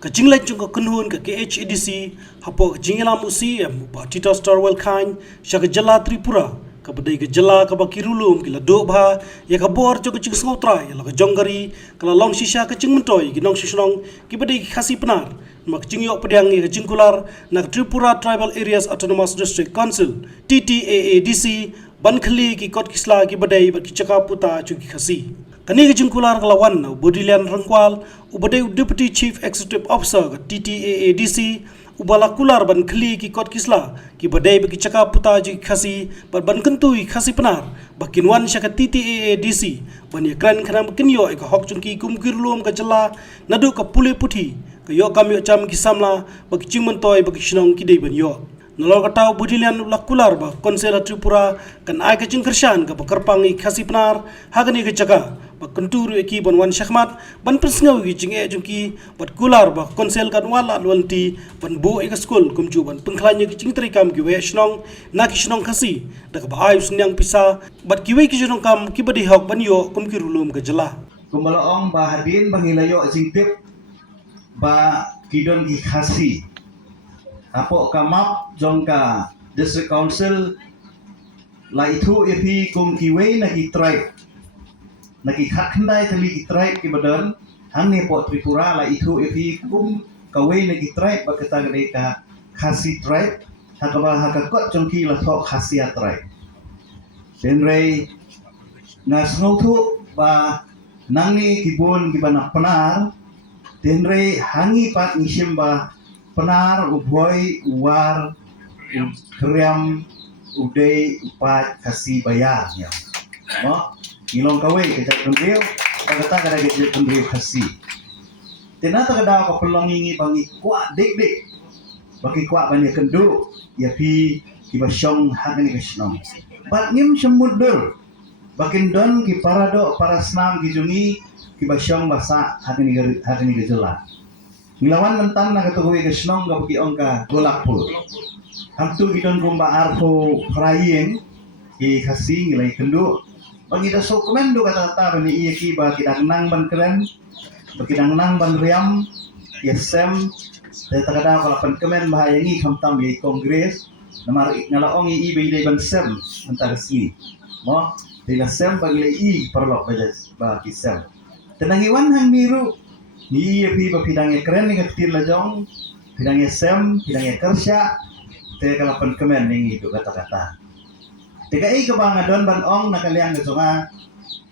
Kajinglan chung ka kunhun ka KHADC hapo kajingelam UCM ba Tita Star Welkine sya ka jala Tripura ka badai ka jala ka ba Kyrwoh kila do bha ya ka bor chung ka ching sngotra ya la ka jonggari kala long shisha ka ching mentoy ginong Shillong ki badai Khasi Pnar mak jingyok pedang ya ka jingkular na Tripura Tribal Areas Autonomous District Council TTAADC bankhli ki kot kisla ki badai ba ki chaka puta chung ki khasi kani ka jingkular kalawan bodilian rangkwal ubadai Deputy Chief Executive Officer TTAADC ubala kular ban khli ki kot kisla ki badai bagi caka puta ji khasi ban kentui Khasi Pnar bakin wan syaka TTAADC ban ya kran khanam kinyo ka hok chungki kum Kyrwoh ka jala nadu ka pule puthi ka yo kam yo cham ki samla bagi chingman toy bagi Shillong ki dei ban yo nalor kata bodilian lakular ba konsel Tripura kan ai ka jingkershan ka bakarpangi Khasi Pnar hagani ka caka kenturu eki ban wan syakmat ban persngau gi jinge jungki bat kular ba konsel kan wala lwanti ban bo eka skul kumju ban pengklanya gi jing kam gi we shnong na ki shnong khasi dak ba ayus nyang pisa bat ki we ki shnong kam ki badi hok ban yo kum Kyrwoh ka jala kumalaong ba hadin bangilayo jingtip ba kidon gi khasi apo kamap jongka district council la itu epi kum ki we na ki tribe naki khandai tali ki tribe ki badan hangne po Tripura la itu epi kum kawe naki tribe ba kata gade ka Khasi tribe hakaba hakakot jongki la thok Khasia tribe denrei na snothu ba nangi kibon gibana Pnar denrei hangi pat ngisim ba Pnar uboi uwar kriam udai upat Khasi bayar ya no ngilong kawe kita kendriu kata kada kita kendriu khasi tenata kada ko pelongingi bangi kuat dik bagi kuat banyak kendu ya pi kibasyong hagani kasnong bat ngim semudur bakin don ki parado parasnam gijungi kibasyong basa hagani gejela ngilawan mentan na katuwi kasnong ga bagi ongka golakpul hamtu gidon gumba arfo praying ki khasi ngilai kendu bagi dah dokumen do kata-kata bani iya ki ba kidang nang ban keren bakidang nang ban riam yesem dan takada kalapan kemen bahaya ni kamtam di kongres namar ngalaong i be ban sem mentar si mo dila sem bagi i perlo ba kisem tenang iwan hang biru ni iya pi ba kidang keren ni ketir lajong kidang sem kidang kersya te kalapan kemen ni itu kata-kata tiga kebangadon ban ong nakaliang ke sunga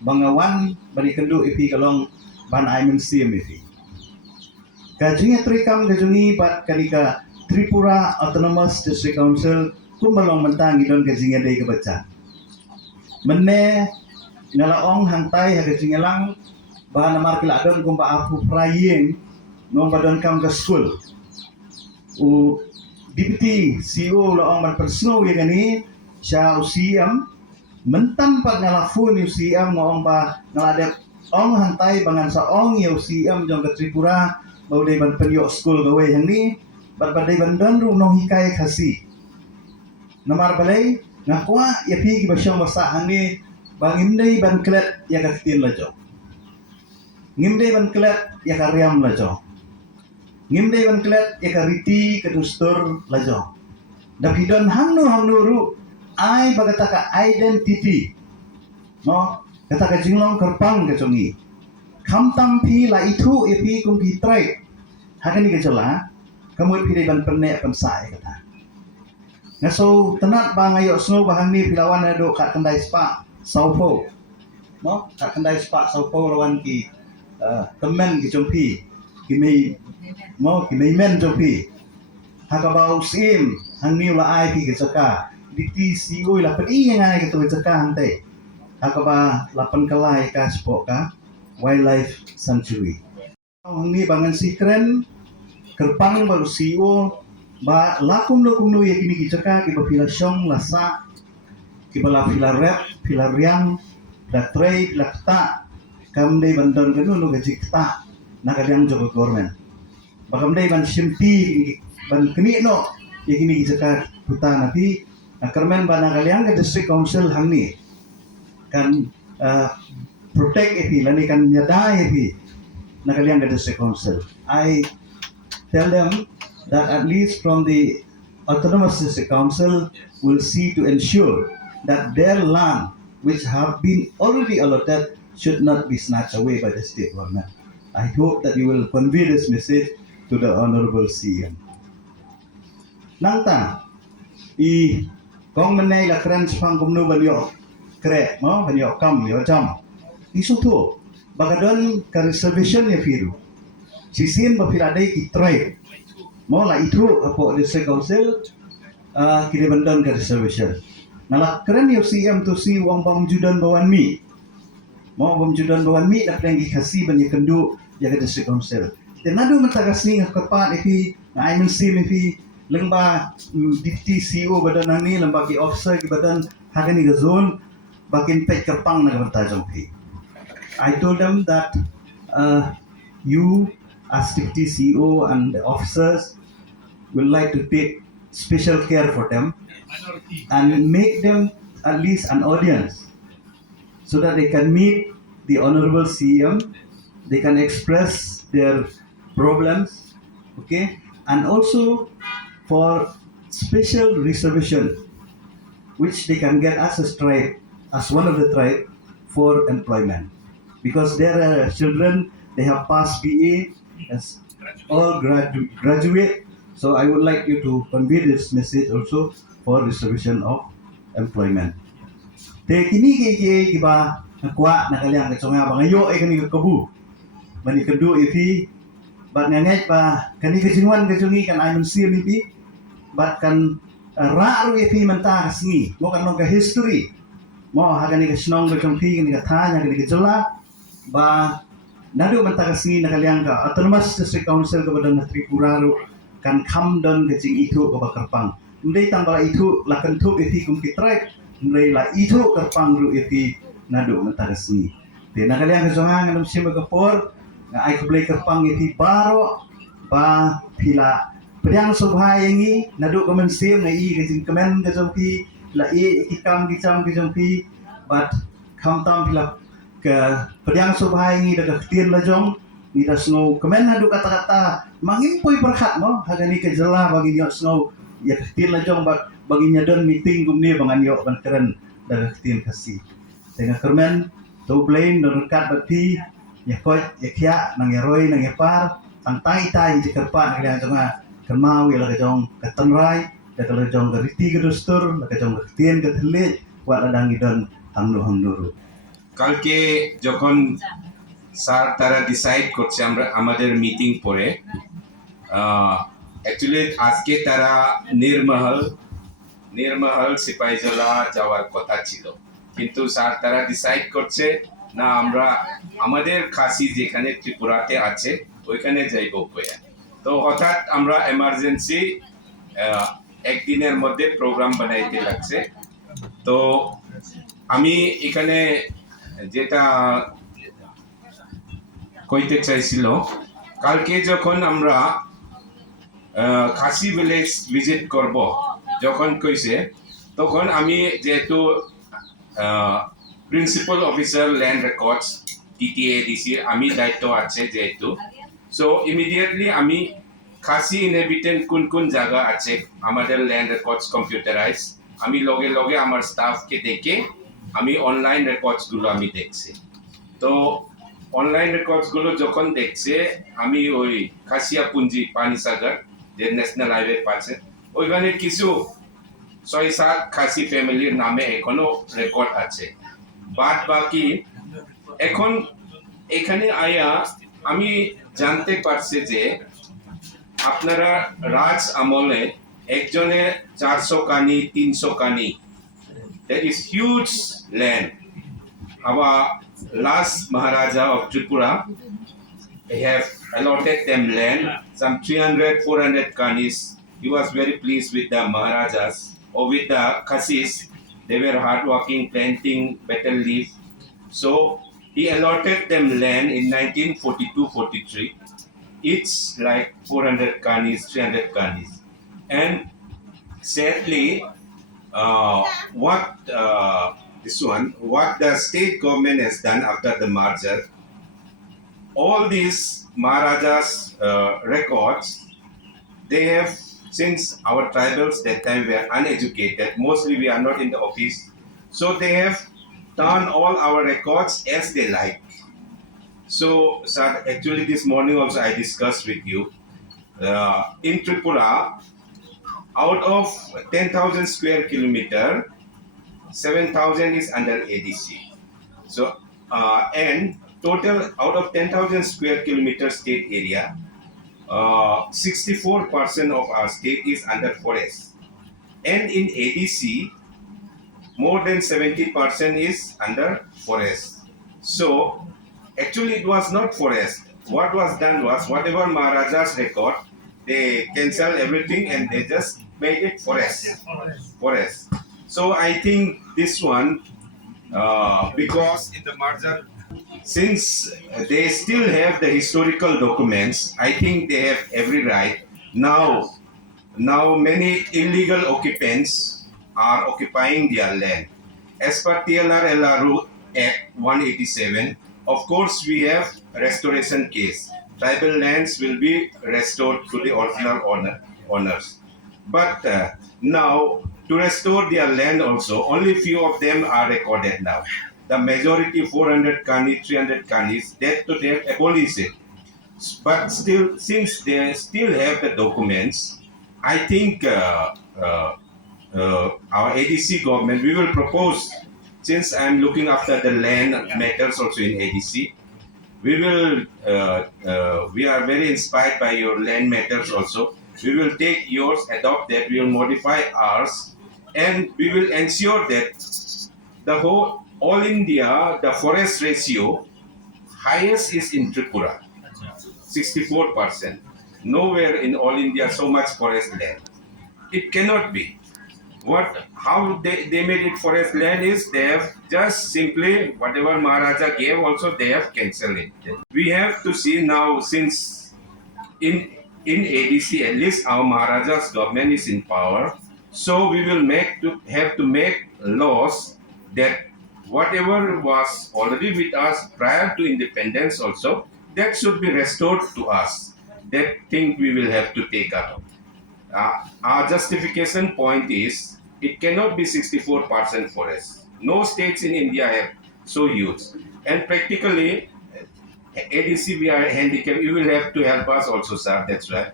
bangawan bani kendu ipi kalong ban ai museum ipi kajinga trikam kajungi bat kalika Tripura Autonomous District Council kumbalong mentang idon kajinga dei kebaca menne ngalaong hantai kajinga lang ba namar kiladon kumba apu praying nong badon kam ke school u deputy CEO laong ban persno ya gani siya UCM mentan pag ngalafun UCM ngoong ba ngaladep ong hantay bangan sa ong UCM jong ke Tripura baulay ban pynïoh school gawe yang ni badai ban don ru nong hikay khasi namar balay ngakwa ya pi gibasyong basa hangni bangimday ban klet ya kaktin lajo ngimday ban klet ya karyam lajo ngimday ban klet ya kariti kedustur lajo dapidon hangnu ru ai bagataka identity no kata ka jinglong kerpang ka chongi khamtam phi la itu epi kum ki tribe hakani ka jala kamu phi ban penne pensai kata ngaso tenat ba ngayo snow bahang ni pilawan ado kat kendai spa saupo no kat kendai spa saupo lawan ki temen ki chompi ki mei men chompi hakabau sim hang ni la ai ki ka dikti CEO la pedi yang ai gitu cekang teh hakaba lapan kelai ka spoka wildlife sanctuary ni bangan si keren kerpang baru CEO ba lakum do ya kini cekak ki bapila syong lasa ki bala pila rep pila riang da trade la ta kam dei bandon kanu no gaji ta na kadang jogo government bakam dei ban simpi ban kini no ya kini cekak puta nabi kermen bana kalian ke district council hang ni kan protect epi lani kan nyada epi na kalian ke district council ai tell them that at least from the autonomous district council will see to ensure that their land, which have been already allotted, should not be snatched away by the state government. I hope that you will convey this message to the Honorable CM. Nangta, I kong menay la kren spang kumnu banyo kre mo banyo kam yo jam. Isu tu bagadon ka reservation ya firu. Sisin ba filadai ki tribe. Mo la itu apo district council kini bandon ka reservation. Nala kren yo CM tu si wang bang judan bawan mi. Mo bang judan bawan mi nak dengi kasi banyo kendu ya ka district council. Dan nadu mentagasni ngakapat ifi na I sim ifi lengba deputy CEO badan nang ni lengba ki officer ki badan hagani ke zone bakin pek kerpang na bertajong pi. I told them that you as deputy CEO and the officers will like to take special care for them and make them at least an audience so that they can meet the honorable CM, they can express their problems, okay, and also for special reservation which they can get as a tribe, as one of the tribe for employment, because there are children, they have passed BA as all graduate. So I would like you to convey this message also for reservation of employment. Te kini ke kiba nakwa nakaliang kachonga bangayo ay kani kabu mani kendu ifi bat nganget pa kani kajingwan kajungi kan ayun sim ifi bat kan raru ifi menta kasngi mo kan ka history mo hagani ka snong ka champi kani ka thanya kani ka jala ba nadu menta kasngi nakaliang ka autonomous district council ka badan Tripura ro kan kham don ka jing itu ka bakarpang ndai tambal itu lakan thup ifi kum kitrai ndai la itu karpang ru ifi nadu menta kasngi te nakaliang ka zonga ngam sim ka por nga ay khublei kerpang iti baro ba pila priang sobha yangi nadu kamen sim nga i kajing kamen ka jompi la i ikam gicam ki jompi but kham tam pila ke priang sobha yangi daga khtin la jom ni da snow kamen nadu kata-kata mangimpoy berhat no hagani ke jela bagi yo snow ya khtin la jom but bagi nyadon meeting gumni bangan yo ban keren daga khtin kasi dengan kermen to blame no rekat bati ya koi ya kia nang ya roi nang ya par ang tai tai di kerpa nang jonga kemau ya la jong katenrai ya la jong gariti gedustur la jong gatien gatle wa la dang idon hamnu hamnuru কালকে যখন স্যার তারা ডিসাইড করছে আমরা আমাদের মিটিং পরে অ্যাকচুয়ালি আজকে তারা নির্মহল সিপাহীজলা যাওয়ার কথা ছিল কিন্তু স্যার তারা ডিসাইড করছে না আমরা আমাদের খাসি যেখানে ত্রিপুরাতে আছে ওইখানে যাইব কইয়া তো হঠাৎ আমরা এমার্জেন্সি একদিনের মধ্যে প্রোগ্রাম বানাইতে লাগছে তো আমি এখানে যেটা কইতে চাইছিল কালকে যখন আমরা খাসি ভিলেজ ভিজিট করব যখন কইছে তখন আমি যেহেতু principal officer land records TTAADC আমি দায়িত্ব আছে যেহেতু সো ইমিডিয়েটলি আমি খাসি ইনহেবিটেন্ট কোন কোন জায়গা আছে আমাদের ল্যান্ড রেকর্ডস কম্পিউটারাইজ আমি লগে লগে আমার স্টাফকে ডেকে আমি অনলাইন রেকর্ডস গুলো আমি দেখছি তো অনলাইন রেকর্ডস গুলো যখন দেখছে আমি ওই খাসিয়াপুঞ্জি পানিসাগর যে ন্যাশনাল হাইওয়ে পাশে ওইখানে কিছু 6-7 খাসি ফ্যামিলির নামে এখনো রেকর্ড আছে বাদ বাকি এখন এখানে আয়া আমি জানতে পারছি যে আপনারা রাজ আমলে একজনে 400 কানি 300 কানি that is huge land our last Maharaja of Tripura they have allotted them land some 300-400 kanis he was very pleased with the Maharajas or with the Khasis they were hardworking planting betel leaf so he allotted them land in 1942-43 each like 400 kanis 300 kanis and sadly what the state government has done after the merger all these Maharajas records they have, since our tribals that time were uneducated, mostly we are not in the office, so they have done all our records as they like. So, sir, actually this morning also I discussed with you, in Tripura, out of 10,000 square kilometer, 7,000 is under ADC. So, and total out of 10,000 square kilometer state area, 64% of our state is under forest. And in ADC, more than 70% is under forest. So, actually it was not forest. What was done was, whatever Maharaja's record, they cancel everything and they just made it forest. Forest. So I think this one, because in the merger, since they still have the historical documents, I think they have every right. Now many illegal occupants are occupying their land. As per TLR Act 187, of course we have restoration case. Tribal lands will be restored to the original owners. But now, to restore their land also, only few of them are recorded now. The majority, 400 kani, 300 kanis, that to they have abolished it. But still, since they still have the documents, I think our ADC government, we will propose, since I'm looking after the land matters also in ADC, we are very inspired by your land matters also. We will take yours, adopt that, we will modify ours, and we will ensure that the whole, all India, the forest ratio, highest is in Tripura, 64%. Nowhere in all India so much forest land. It cannot be. How they made it forest land is, they have just simply whatever Maharaja gave also they have cancelled it. We have to see now, since in ADC at least our Maharaja's government is in power, so we will have to make laws that whatever was already with us prior to independence also, that should be restored to us. That thing we will have to take up. Our justification point is, it cannot be 64% forest. No states in India have so huge. And practically, ADC we are handicapped. You will have to help us also, sir. That's right.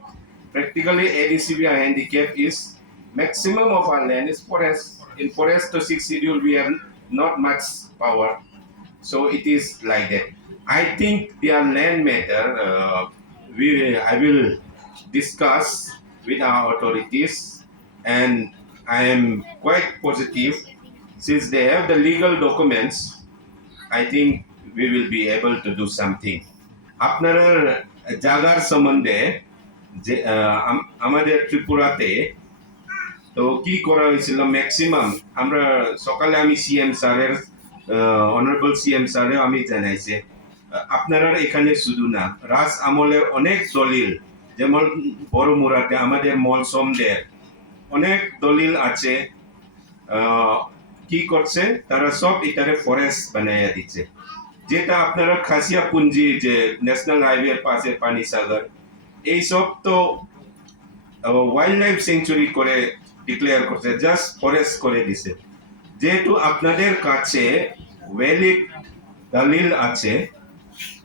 Practically, ADC we are handicapped is maximum of our land is forest. In forest to 6 schedule, we have not much power. So it is like that. I think their land matter, I will discuss with our authorities, and I am quite positive, since they have the legal documents, I think we will be able to do something. আপনারা জাগার সম্বন্ধে যে আমাদের ত্রিপুরাতে তো কি করা হয়েছিল ম্যাক্সিমাম, আমরা সকালে আমি সিএম স্যারের অনারেবল সিএম স্যারেও আমি জানাইছি, আপনারা এখানে শুধু না, রাজ আমলের অনেক দলিল, যেমন বড় মুরাতে আমাদের মলসমদের অনেক দলিল আছে, কি করছে তারা সব এটারে ফরেস্ট বানাইয়া দিচ্ছে, যেটা আপনারা খাসিয়া পুঞ্জি যে ন্যাশনাল হাইওয়ের পাশে পানি সাগর, এইসব তো ওয়াইল্ড লাইফ সেঞ্চুরি করে ডিক্লেয়ার করছে, জাস্ট ফরেস্ট করে দিছে। যেহেতু আপনাদের কাছে ভ্যালিড দলিল আছে,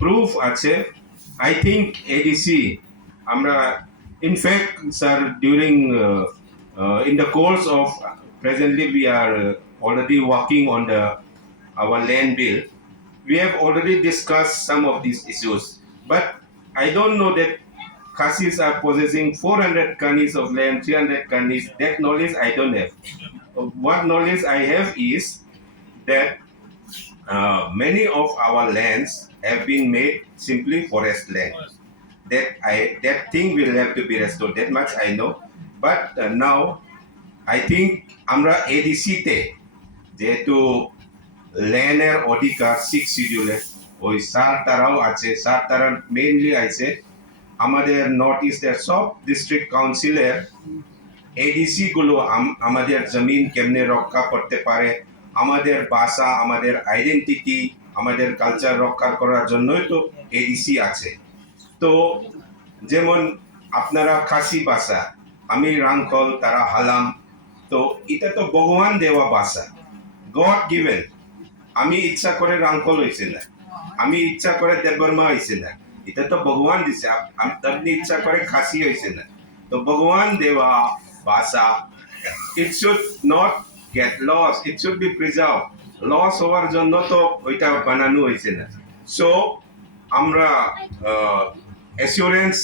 প্রুফ আছে, আই থিঙ্ক এডিসি আমরা, in fact sir, during in the course of presently we are already working on our land bill. We have already discussed some of these issues, but I don't know that Khasis are possessing 400 kanis of land, 300 kanis. That knowledge I don't have. What knowledge I have is that many of our lands have been made simply forest land. That thing will have to be restored. That much I know. But now I think আমরা এডিসিতে যেহেতু ল্যান্ডের অধিকার 6 শিডিউলে ওই স্যার তারাও আছে, স্যার তারা মেইনলি আছে আমাদের নর্থ ইস্টের সব ডিস্ট্রিক্ট কাউন্সিলের এডিসি গুলো আমাদের জমিন কেমনে রক্ষা করতে পারে, আমাদের ভাষা, আমাদের আইডেন্টিটি, আমাদের কালচার রক্ষা করার জন্যই তো এডিসি আছে। তো যেমন আপনারা খাসি ভাষা, আমি রাংখল, তারা হালাম। তো এটা তো ভগবান দেওয়া ভাষা, গড গিভেন। আমি ইচ্ছা করে রাংখল হয়েছে না, আমি ইচ্ছা করে দেববর্মা হয়েছে না, এটা তো ভগবান দিছে। আপনি ইচ্ছা করে খাসি হয়েছে না। তো ভগবান দেওয়া ভাষা, it should not get lost, it should be preserved. Loss হওয়ার জন্য তো ওইটা বানানো হয়েছে না। সো আমরা অ্যাসুরেন্স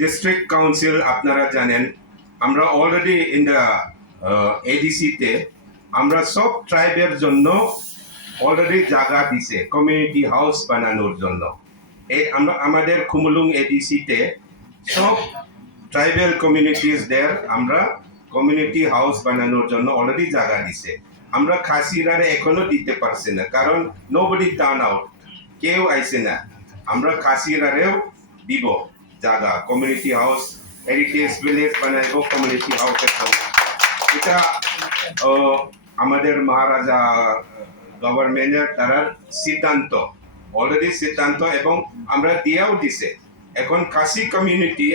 ডিস্ট্রিক্ট কাউন্সিল, আপনারা জানেন আমরা অলরেডি ইন দ্য এডিসি তে আমরা সব ট্রাইবের জন্য অলরেডি জায়গা দিছে কমিউনিটি হাউস বানানোর জন্য। এই আমরা আমাদের খুমুলুং এডিসি তে সব ট্রাইবেল কমিউনিটিসদের আমরা কমিউনিটি হাউস বানানোর জন্য অলরেডি জায়গা দিছে। আমরা খাসিরারে এখনো দিতে পারছি না, কারণ নোবডি টার্ন আউট, কেউ আইছে না। আমরা খাসিরারেও দিব জায়গা, কমিউনিটি হাউস, হেরিটেজ ভিলেজ বানাইব কমিউনিটি হাউসের জন্য। এটা আমাদের মহারাজা গভর্নমেন্টের তারা সিদ্ধান্ত, অলরেডি সিদ্ধান্ত, এবং আমরা দিয়েও দিছে। এখন খাসি কমিউনিটি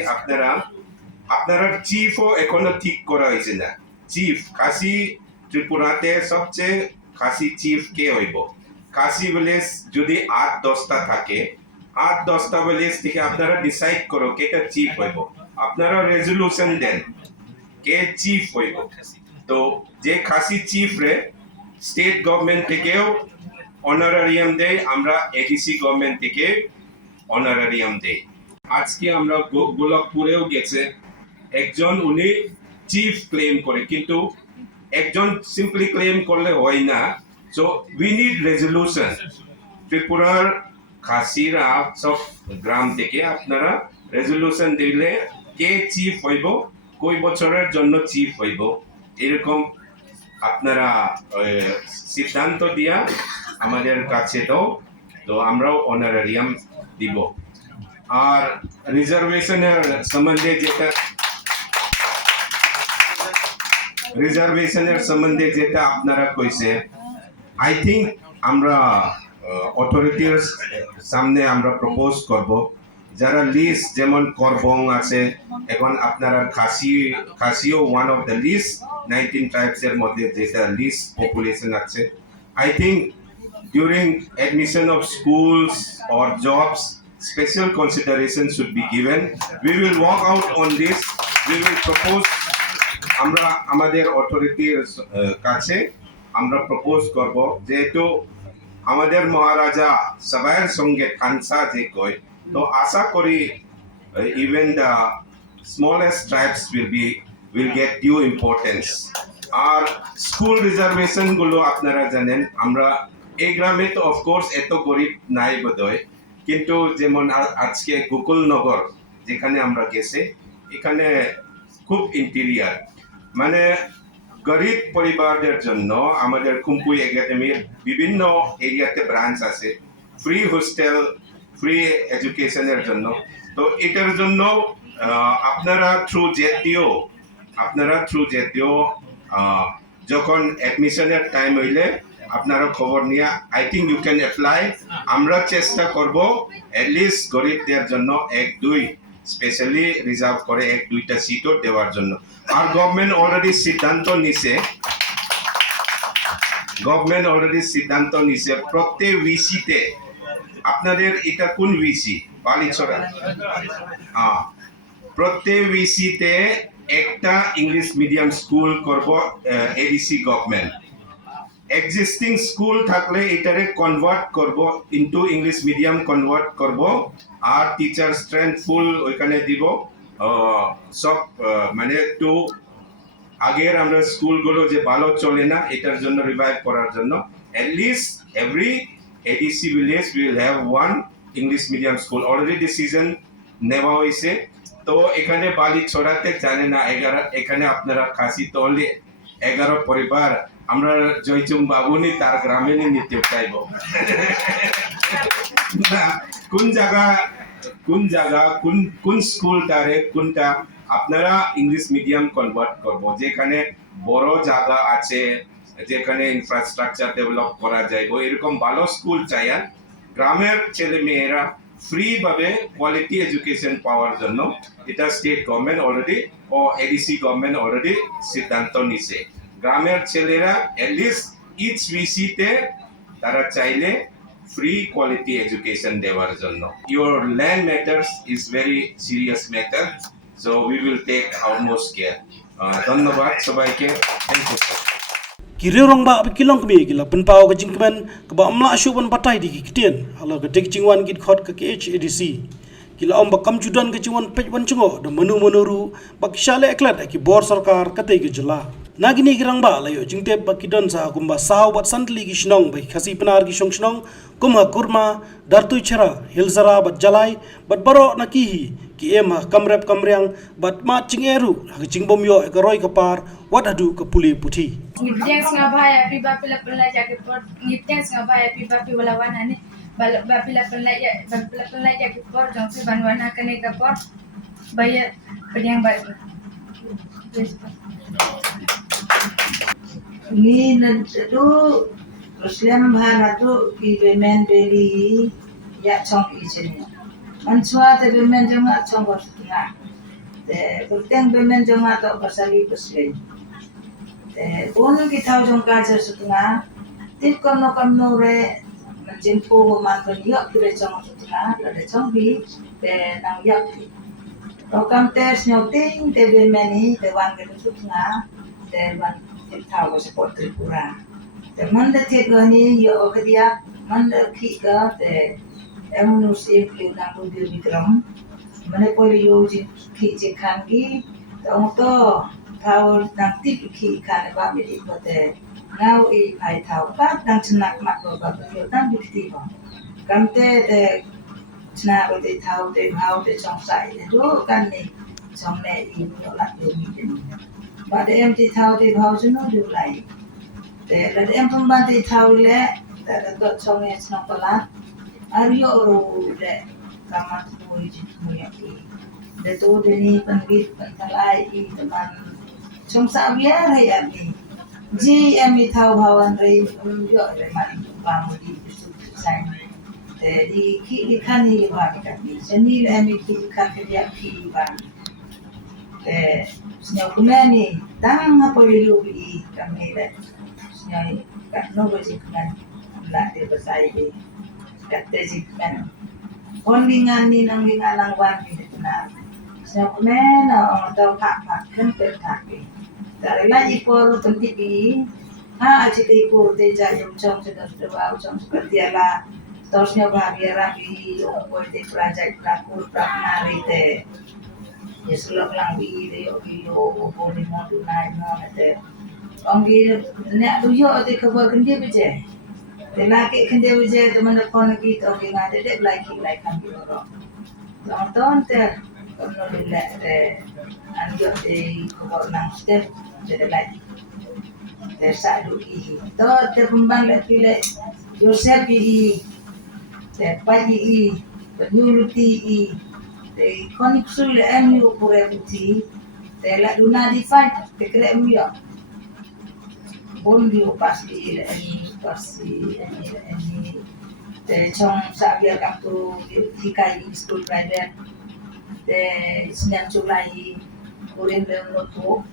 আপনারা চিফও এখনো ঠিক করা হয়েছে না। চিফ খাসি ত্রিপুরাতে সবচেয়ে খাসি চিফ কে হইব? খাসি ভিলেজ যদি 8-10টা থাকে, 8-10টা ভিলেজ থেকে আপনারা ডিসাইড করো কেটা চিফ হইব। আপনারা রেজলিউশন দেন কে চিফ হইব। তো যে খাসি চিফ রে স্টেট গভর্নমেন্ট থেকেও অনারারিয়াম দেয়, আমরা এডিসি গভর্নমেন্ট থেকে অনারারিয়াম দেই। আজকে আমরা গোলকপুরেও গেছে, একজন উনি চিফ ক্লেম করে, কিন্তু একজন সিম্পলি ক্লেম করলে হয় না। So we need resolution. ত্রিপুরার খাসিরা সব গ্রাম থেকে আপনারা রেজলিউশন দিলে কে চিফ হইব, কই বছরের জন্য চিফ হইব, এরকম আপনারা সিদ্ধান্ত দিয়া আমাদের কাছে দাও, তো আমরাও অনারারিয়াম দিব। আর রিজার্ভেশনের সম্বন্ধে যেটা আপনারা কইছে, আই থিঙ্ক আমরা অথরিটির সামনে আমরা প্রপোজ করব, যারা লিস্ট যেমন করবং আছে, এখন আপনারা খাসিও ওয়ান অফ দ্য লিস্ট 19 ট্রাইবস এর মধ্যে যেটা লিস্ট পপুলেশন আছে। I think during admission of schools or jobs, special consideration should be given. We will work out on this. We will propose. আমরা আমাদের অথরিটির কাছে আমরা প্রপোজ করব, যেহেতু আমাদের মহারাজা সবাইয়ের সঙ্গে খানসা যে কয়, তো আশা করি even the smallest tribes will get due importance. আর স্কুল রিজার্ভেশন গুলো আপনারা জানেন, আমরা এই গ্রামে তো অফকোর্স এত গরিব নাই বোধহয়, কিন্তু যেমন আজকে গোকুলনগর যেখানে আমরা গেছে, এখানে খুব ইন্টেরিয়ার, মানে গরিব পরিবারদের জন্য আমাদের কুম্পুই একাডেমির বিভিন্ন এরিয়াতে ব্রাঞ্চ আছে, ফ্রি হোস্টেল, ফ্রি এডুকেশনের জন্য। তো এটার জন্য আপনারা থ্রু জেটিও যখন অ্যাডমিশনের টাইম হইলে আপনারা খবর নিয়ে, I think you can apply. আমরা চেষ্টা করব অ্যাটলিস্ট গরিবদের জন্য 1-2 স্পেশালি রিজার্ভ করে 1-2টা সিটও দেওয়ার জন্য। আর গভর্নমেন্ট অলরেডি সিদ্ধান্ত নিছে প্রত্যেক ভিসিতে, আপনাদের এটা কোন ভিসি? বালিছড়া। প্রত্যেক ভিসিতে একটা ইংলিশ মিডিয়াম স্কুল করব এডিসি গভর্নমেন্ট। এক্সিস্টিং স্কুল থাকলে এটারে কনভার্ট করব ইনটু ইংলিশ মিডিয়াম কনভার্ট করব, আর টিচার স্ট্রেংথ ফুল ওইখানে দিব। সব মানে তো আগের আমরা স্কুলগুলো যে ভালো চলে না, এটার জন্য রিভাইভ করার জন্য at least every ADC village will have one English medium school. Already decision নেওয়া হয়েছে। তো এখানে বালি ছড়াতে জানে না, এখানে আপনারা খাসি তো অনলি 11 পরিবার, আমরা জয়চুং বাবুনি তার গ্রামে নিতে চাইব। কোন জায়গা কোন স্কুলটারে কোনটা আপনারা ইংলিশ মিডিয়াম কনভার্ট করব, যেখানে বড় জায়গা আছে, যেখানে ইনফ্রাস্ট্রাকচার ডেভেলপ করা যায়, এরকম ভালো স্কুল চাই। গ্রামের ছেলে মেয়েরা ফ্রি ভাবে কোয়ালিটি এডুকেশন পাওয়ার জন্য এটা স্টেট গভর্নমেন্ট অলরেডি ও এডিসি গভর্নমেন্ট অলরেডি সিদ্ধান্ত নিছে গ্রামের ছেলেরা এটলিস্ট ইচ ভিসিতে তারা চাইলে free quality education দেওয়ার জন্য your land matters is very serious matter so we will take utmost care ধন্যবাদ সবাইকে thank you Kiri rong ba kilong kami gila penpau ke jingkmen ke ba amla asyuban patai di kitien halo ke tek jingwan git khot ke KHADC gila om ba kam judan ke jingwan pej wan cungo da menu menuru ba kisale eklat ki bor sarkar kate ke jela nagini girang ba layo jingte ba kidon sa kumba saw bat santli ki shnong ba Khasi Pnar ki shong shnong kumha kurma dartui chera hilzara bat jalai bat baro nakihi ki ema kamrep kamryang bat ma cingeru ha cingbom yo ke roi kapar wat hadu ke puli puthi Ngiteng ngabaya pi bapila pela jaga pot ngiteng ngabaya pi bapi wala wana ni bapila pela jaga pot jong se banwana kene ka pot bayar pediang baik Ni nanti Muslim Bharatu ki women beli ya chong icheni. Mansua te women jonga chong bosna. Te kurteng women jonga to pasali Muslim. Te pun kita jong kaca setengah. Tip kamno re menjempu man beliau kira chong setengah. Ada chong bi te nang yak. Rokam tes nyoting te women ni te wan ke setengah. Te wan tahu support Tripura. Te manda te gani yo kedia manda kika te emunus impli nang budir mitram. Mana poli yo ki kangi te onto tahu nang tip ki kan ba mi di pote ngau I pai tahu ka nang cenak mak ba yo nang bukti ba. Kamte te cina te tahu te hau te chong sai do kan ni chong ne I yo la do mi ni. Pada em ti tahu ti bau jenuh di ulai. Pada em pemban ti tahu le, tada dot song yang senang pelat. Ario oro le kamar tu muyak I. Detu deni penbit pentalai I teman. Song sabia raya ni. Ji em ti tahu bawan raya yo le mari bamu di susah. Di ki ikan ni bawa kami. Seni em ti ikan kerja ki bawa. Senyap ni tang apa dulu I kami le senyap kat no berjikman nak dia bersai di kat terjikman on lingan ni nang lingan langwan ni benar senyap na atau pak kan pertaki dari lagi por tempat I ha aji ikut teja yang jom sudah jom seperti ala terusnya bahagia rapi buat di projek laku nari te ya sulap lang bi yo kilo opo ni mo tunai mo te ongi nek duyo te kabar kende beje te laki kende beje te mana phone ki to ki ngade de like kan bi ro ton te kono le te anjo te kabar nang step te like te sa du ki to te pembang le pile Yosef I te pagi I penyuluti I te konik sule emu pure puti te la duna di fight te kre mio bon di pasti le pasti ini te chong sa biar kaptu di kai school private te sinyang culai kurin be moto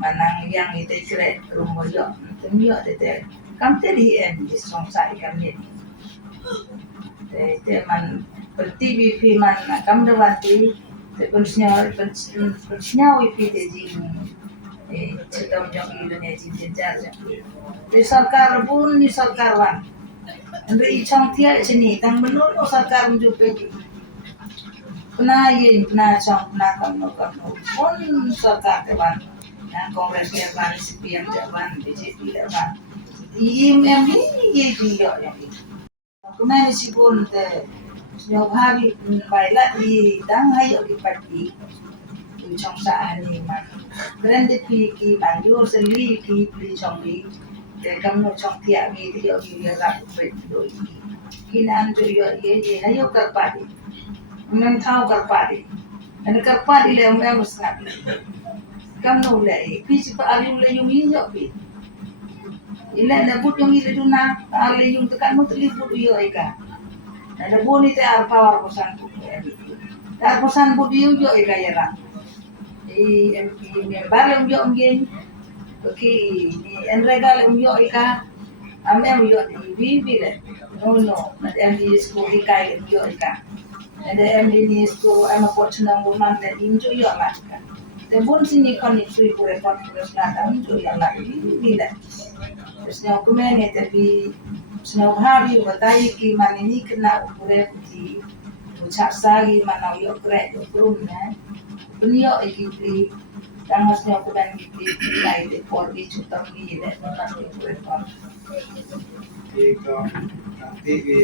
manang yang ite kre rumbo yo te mio te kam te di em di chong sa kami te man TV man kam dawati te pensnya wifi te ji sedang jong Indonesia jejar te sarkar pun ni sarkar wan ndai chong tia sini tang menur sarkar jupe ji kena ye kena chong kena kam no pun sarkar te wan na kongres te wan CPM te wan BJP te wan IMM ni ye dia yang kemana si pun te Nyok hari baiklah di dang hayo di pagi di chong sa ani man grande pi ki banjur seli ki pri chong di te kam no chong tia mi di yo ki ya ra pe do ki nan jo yo ye hayo kar pa di men thao kar pa di an kar pa di le me musnat kam no le pi si pa ali le yung yo pi ile na but yung ile duna ali yung tekan mo tli but yo ika Ada buni te ar power pesan bu. Dar pesan bu diu jo ikaya ra. MP member le jo ngin. Oke, ni enrega le jo ika. Ame jo di bi le. No, na MD school ikai le jo ika. Ada MD school ama potnang buman le injo jo la. Te bun sini kon ni free ko record terus nada injo ya la bi le. Terus nyau kumene tapi snow hari batai ki manini kena ukure puti ucap sagi mana yo kre yo kurumnya beliau ikiti tanggal snow kudan kiti lai de por di chutam ki de mana yo kure por Iko nanti di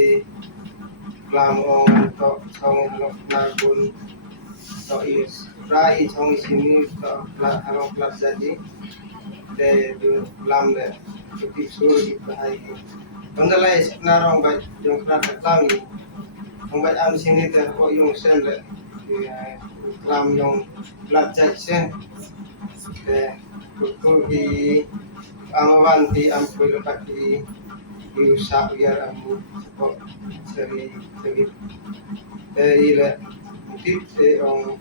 lam ong to song lok nabun to is rai song sini to plat harong plat jadi de du lam de kiti sur di bahai Mandalay narong ba yung plat tangi ang ba am sini te ko yung sen le lam yung plat jadi sen de ko di amawan di am ko lepat di usap biar amu kok seri ile tip te on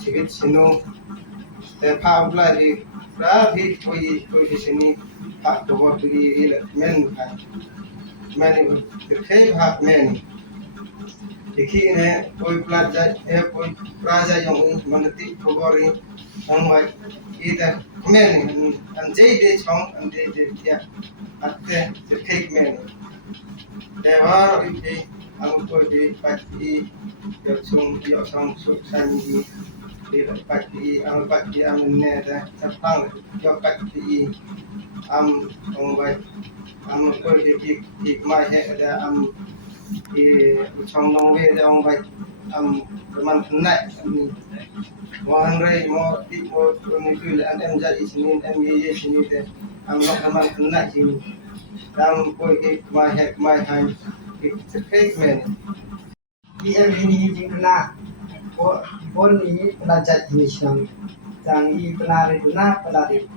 sigit sino te pabla di rabi koi di sini pak dohor di ile men kan men the kai hak men iki ne koi plaza koi praja yang manati kogori ang mai ita men an de chong an de ya atte the cake man dewa iki ang ko di pati yo song su san di pati ang ne da tapang yo pati am bai am ko di mai he da am chong nong we da bai am man nai wan rai mo ti mo ni tu le an jadi sini am ye sini de am lo man nai sini dam ko mai hai it's a fake man em ini jingna bon ini pelajar jenis yang tangi penari tuna pelari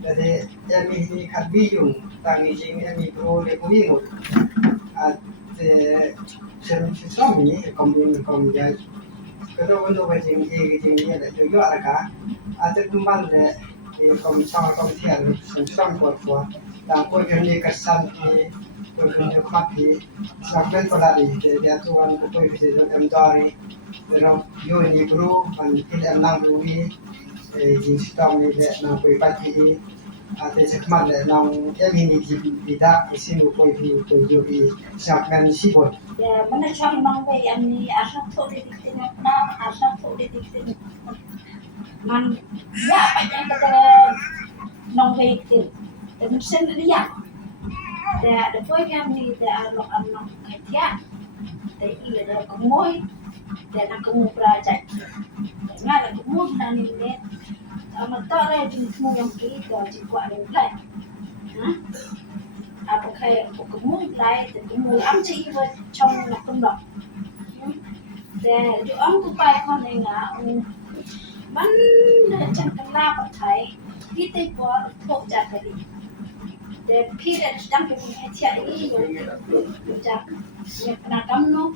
dari em ini kabiyung tangi jing em pro le kuingo at suami komjai kalau untuk jing ni ada juga ada ada tumbang le kom tiang kuat dan ko ni kesan ni ko mati sampai pelari dia tuan ko bisa dari dan yo ni bro kan tidak nang lui di sistem ni na ko pati ada sekmat nang ini tidak isin ko ko yo di sampai sibot ya mana chang nang we yang ni asap so di tikin na asap so di tikin man ya banyak kata nang we tikin dan sen dia ada poin yang ni ada anak Atiar ada ile ada kemoi dan aku mau belajar dengan ada kemoi dan ini amat tak jenis kemoi yang kita jika ada play apa kayak kemoi play dan kemoi amci buat trong nak kembang dan juga aku pakai kon dengan man macam kenapa pakai kita buat tok jadi de pire dang ke ni tia ini ja ya kena kamno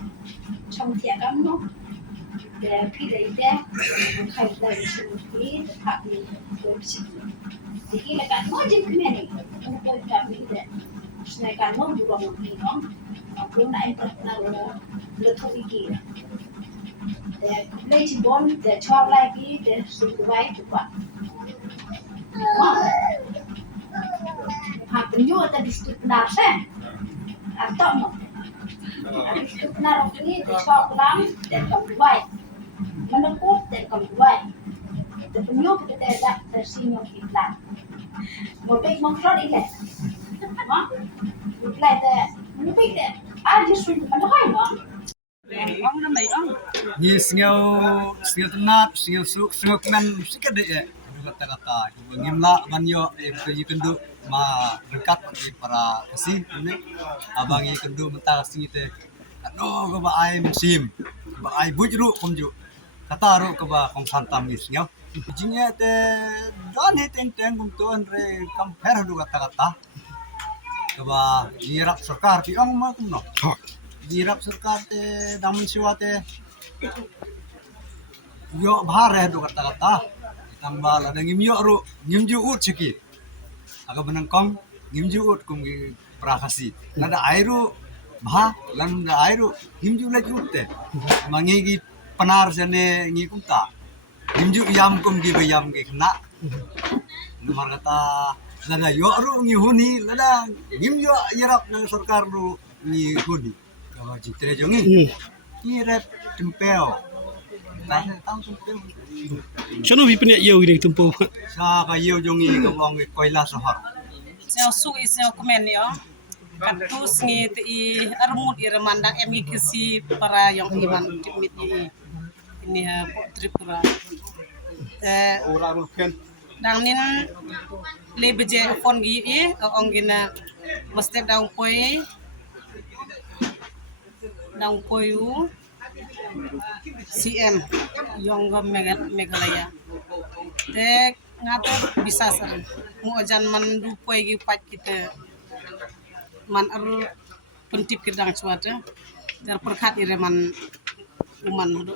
chong tia kamno de pire ide khai dari sini pak ni ko si dikira kan mo jin kemeni ko ka mi de snai kan mo burong ni no aku na na lo to iki de khublei chi bon de chok lai ki de su vai tu pa pynïoh tadi Khasi Pnar sen atau no Khasi Pnar ini diskau pulang dan kembali menekuk dan kembali pynïoh kita tidak tersinyum iklan mau baik mengklot ini iklan deh mau baik deh aja sudah pandai no ni singaw tenat singaw suk singaw kemen sikade ya kata-kata ngimla banyo kendu ma dekat para Khasi ini abang kendu mentah singite ano ko ba ay musim ba ay bujru komju kata ro ko ba kong santam isnyo jinge te dane teng guntuan re compare du kata-kata ko ba jirap sarkar ti ang ma kuno jirap sarkar te damun siwa te yo bahare do kata-kata tambah ada ngimyo ru ngimju ut sikit aga benangkong ngimju ut kum gi prakasi lada airu bah lan da airu ngimju lagi ut te mangi gi penar jane ngi kumta ngimju yam kum gi bayam gi kena nomor kata lada yo ru ngi huni lada ngimju yarap nang sarkar ru ngi huni kalau jitre jongi kirep tempel Chano bi punya yau ini tempo. sa kayo jongi ka wong koila sohor Saya suka isi komen ya. Katus ngi ti armut ira mandang em ngi kisi para yang iman timit ini ha Tripura. Dang nin lebeje fon gi ong gina mesti daung poyu CM yang Meghalaya. Tek ngatur bisa ser. Mu ajan man dupoi gi pat kita man pentip kedang suata. Dar perkat ire man uman hudu.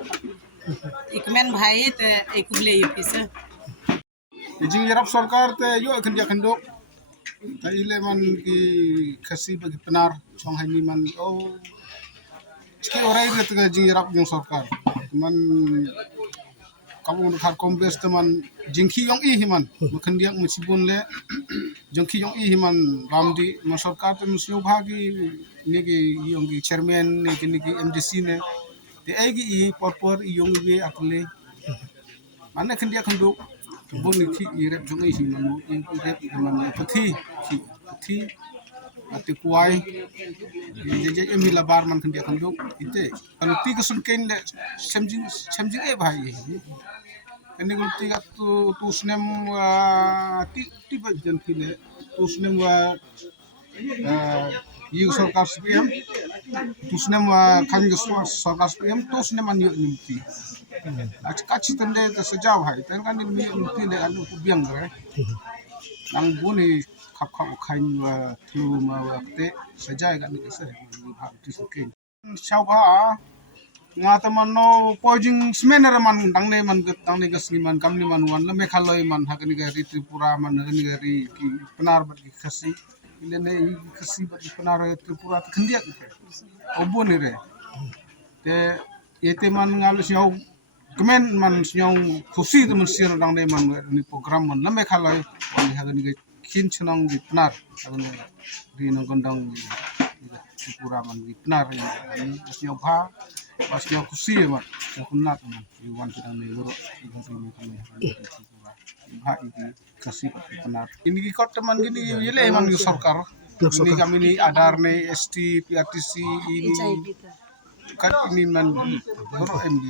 Ikmen bhai te khublei pisa. Jing yarap sarkar te yo akan dia kenduk. Ta ile man ki Khasi bagi Pnar chong hai ni man ski orai re te jing yarap jong sarkar. Man kamu khar kombes teman jingki yong i himan makan dia musibun le jingki yong i himan ramdi man sarkar te musyo bhagi ni ki yong ki chairman ni ki MDC ne te ai gi i por yong be akle man kan dia kenduk bon ni ki irep jong i himan irep man pati ati kuai je emi labar man kan dia kenduk ite kalau ti kesun ken le semjing e bhai ini gulti tu snem ti bajan pile tu snem yu sarkar SPM tu snem kan sarkar SPM tu snem an yu nimti kachi tende ta sajaw hai tan kan ni nimti le anu ku biang re nang buni khap khain tu ma wakte sajai kan ni se bha tu sukin chau ba nga teman no pojing semenar man dangne man gasni man kamni man wan la Meghalaya man hakani gari Tripura man hakani gari ki Pnar bagi Khasi ile ne Khasi bagi Pnar Tripura tkhndi oboni re te yete man ngal siau kemen man siau khusi teman sir dangne man ni program man la Meghalaya wan hakani gari kin chnong di Pnar hakani di nongkondang Tripura man di Pnar ni siau bha pas dia kusi ya mak yang kunat man iwan sedang negoro iwan ini kami bha ini Khasi Pnar ini ikut teman gini yele man sarkar ini kami ni adar ne ST PRTC ini kan ini man goro MD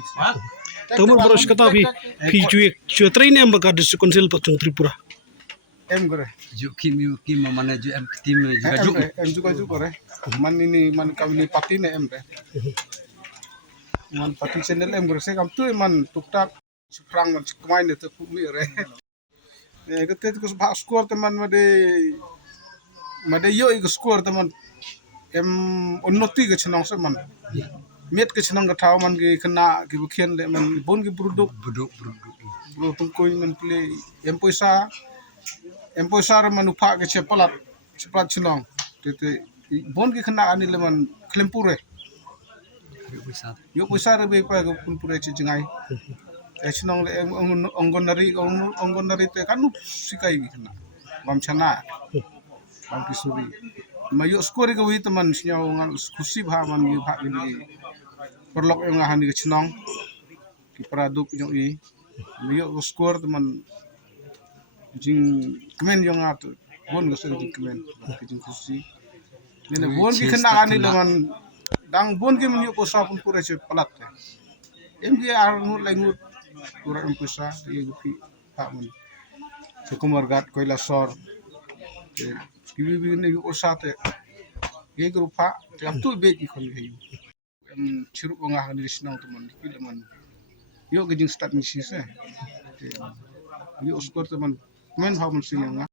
Tamu boros kata bi pi train yang bakal di konsil pacung Tripura. Gore kim mana ju em tim juga juga re man ini man kami ni parti ne em re man pati channel em gore se kam tu man tuktak sprang man kemai ne te pumi re ne kete ku bha score teman made yo ik score teman em unnoti ke chnong se man met ke chnong ka thau man ge kena ki bukhen le man bon ki produk bro tungkoi man play em poisa re man upha ke chepalat chnong te bon ki kena ani le man klempure yo poisa re be pa pun pure jingai chnong le ongonari te kanu sikai kena bam chana bam pisuri mayo skori ke wi teman sinyau ngal khusi bha man yu bha ni perlok yang ngahani ke chnong ki produk yo i mayo skor teman jing kemen yo ngat bon go se jing kemen jing khusi ne bon ki kena ani le man dang bon ki menyo posa pun pura che palat em dia arnur lengut pura empusa ye gupi pak mun sekumar gat koila sor kibi ne yo osate ye grupa am tu be ki khon he em chiru nga han ni sinau teman ki man yo gejing start ni si se yo skor teman men ha mun singa